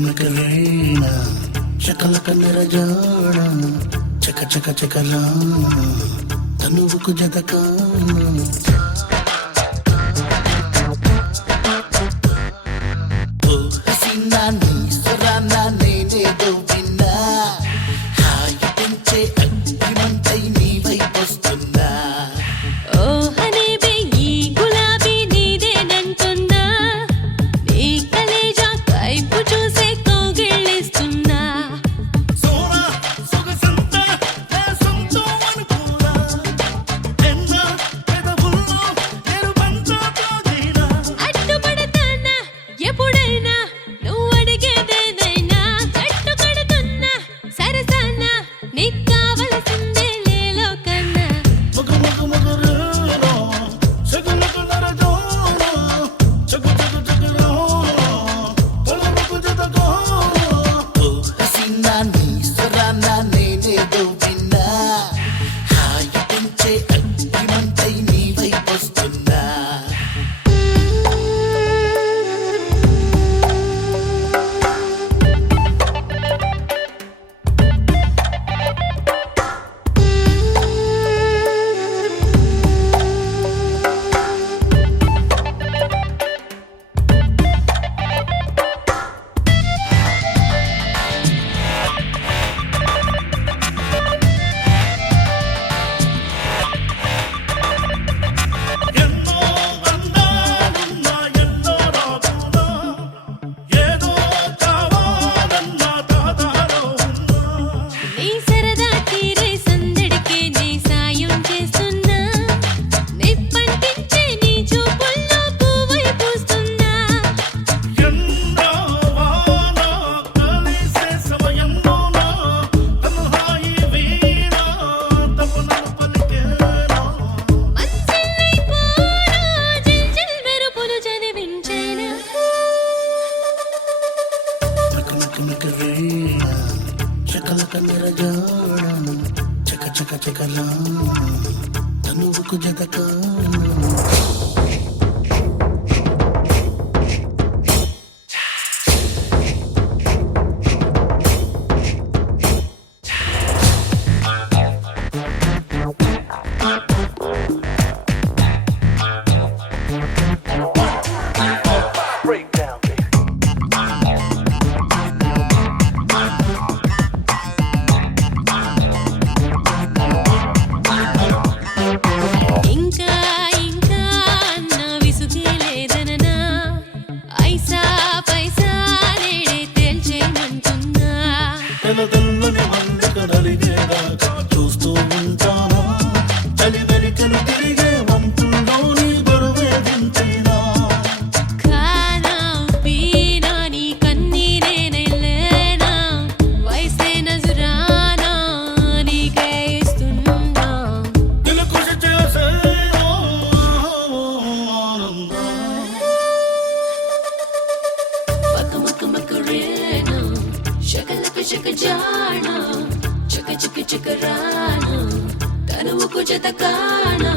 Macarena, shakalaka nirajana, chaka chaka chakala, tanuvuku jadakana. Oh hasina ni surana nene dovina, hayu pinche aggimantai ni vaipostuna. Oh haneebe ee gulabi needeనంటున్నా నీ కలేజా కైపు చూసే కౌగిలిస్తున్నా సోనా సొగసంతా నా సొంతం అనుకోనా, ఎన్న పెదవుల్లో ఎరుపంతా తోగినా. అడ్డుపడతానా ఎప్పుడైనా నువ్వు అడిగేదేదైనా కట్టు కడుతున్నా సరసానా నీకు కావలసిందే లేలో కన్నా మగ మగ మగరేనా, షగలక నరజానా, చగ చగ చగరా, తలముకు జతకానా. ఓ హసీనా నీ సురానా నేనే దోవిన్నా, హాయి పెంచే అగ్గిమంటై నీ వైపొస్తున్నా. ఎన్నో అందాలున్నా ఎన్నో రాగున్నా, ఏదో కావాలన్నా దాదాలో ఉన్నా. నీ సరదా తీరే సందడికే నీ సాయం చేస్తున్నా నిప్పంటించే నీ చూపుల్లో పువ్వై పూస్తున్నా ఎండా వాన కలిసే సమయంలోన తన్హాయి వీణ తపనలు పలికేనా. మంచెల్లైపోనా జిల్జిల్ మెరుపులు జనివించేనా మకరేనా, షకలక నిరజానా, చక చక చకలా, తనువుకు జతకానా. ఇంకా ఇంకా అన్న విసుగే లేదననా ఐసా పైసా నేడే తేల్చేయమంటున్నా తెల తెల్లని మందక నలిగేదాకా చూస్తూ ఉంటానా, చలి వెరికలు తిరిగే వంపుల్లోని బరువే దించేనా. ఖానా పీనా నీ కన్నీరే నెల్లేనా వయసే నజరానా నీకే ఇస్తున్నా దిల్ ఖుషి చేసేనా ఆనందం. మకరేనా షకలక షకజానా చక చక చకరానా తనువుకు జతకానా